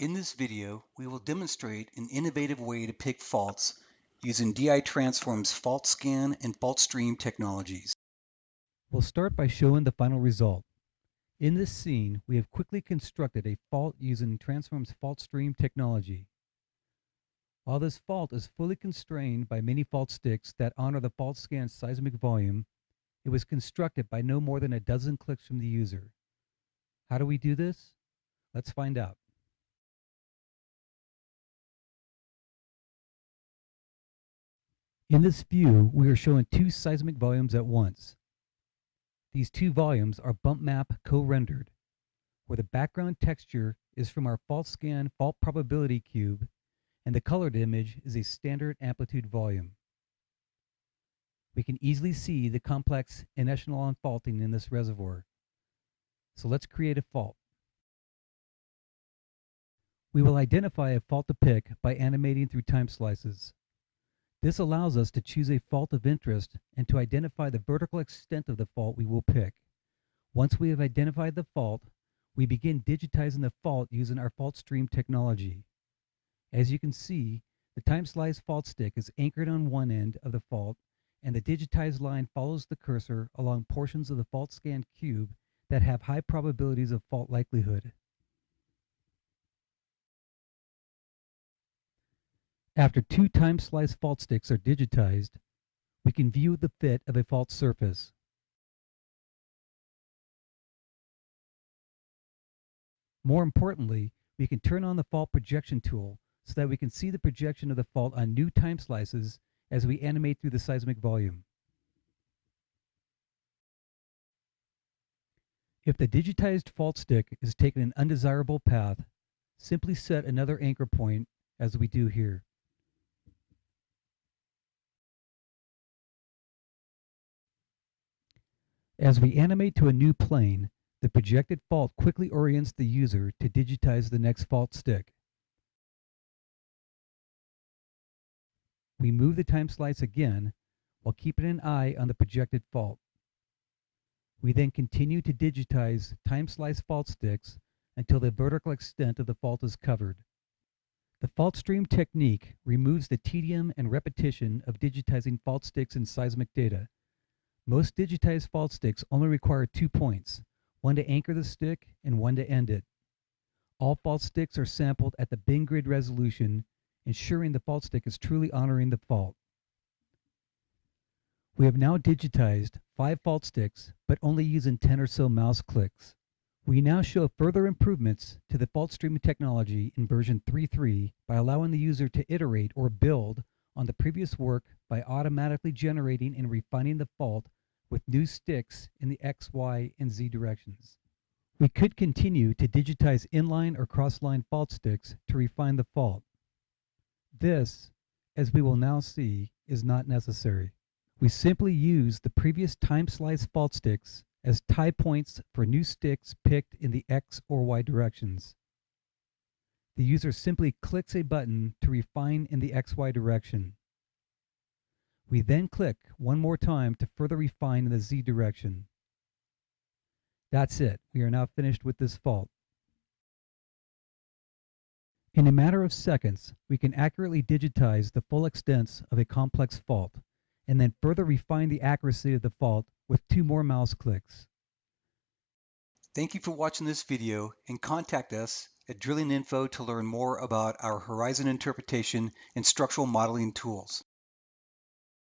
In this video, we will demonstrate an innovative way to pick faults using DI Transform's fault scan and fault stream technologies. We'll start by showing the final result. In this scene, we have quickly constructed a fault using Transform's fault stream technology. While this fault is fully constrained by many fault sticks that honor the fault scan seismic volume, it was constructed by no more than a dozen clicks from the user. How do we do this? Let's find out. In this view, we are showing two seismic volumes at once. These two volumes are bump map co-rendered, where the background texture is from our fault scan fault probability cube, and the colored image is a standard amplitude volume. We can easily see the complex en-echelon faulting in this reservoir. So let's create a fault. We will identify a fault to pick by animating through time slices. This allows us to choose a fault of interest and to identify the vertical extent of the fault we will pick. Once we have identified the fault, we begin digitizing the fault using our fault stream technology. As you can see, the time slice fault stick is anchored on one end of the fault, and the digitized line follows the cursor along portions of the fault scan cube that have high probabilities of fault likelihood. After two time slice fault sticks are digitized, we can view the fit of a fault surface. More importantly, we can turn on the fault projection tool so that we can see the projection of the fault on new time slices as we animate through the seismic volume. If the digitized fault stick is taking an undesirable path, simply set another anchor point as we do here. As we animate to a new plane, the projected fault quickly orients the user to digitize the next fault stick. We move the time slice again while keeping an eye on the projected fault. We then continue to digitize time slice fault sticks until the vertical extent of the fault is covered. The fault stream technique removes the tedium and repetition of digitizing fault sticks in seismic data. Most digitized fault sticks only require 2 points, one to anchor the stick and one to end it. All fault sticks are sampled at the bin grid resolution, ensuring the fault stick is truly honoring the fault. We have now digitized 5 fault sticks, but only using 10 or so mouse clicks. We now show further improvements to the fault streaming technology in version 3.3 by allowing the user to iterate or build on the previous work by automatically generating and refining the fault with new sticks in the X, Y, and Z directions. We could continue to digitize inline or crossline fault sticks to refine the fault. This, as we will now see, is not necessary. We simply use the previous time slice fault sticks as tie points for new sticks picked in the X or Y directions. The user simply clicks a button to refine in the XY direction. We then click one more time to further refine in the Z direction. That's it. We are now finished with this fault. In a matter of seconds, we can accurately digitize the full extents of a complex fault, and then further refine the accuracy of the fault with 2 more mouse clicks. Thank you for watching this video, and contact us at Drilling Info to learn more about our horizon interpretation and structural modeling tools.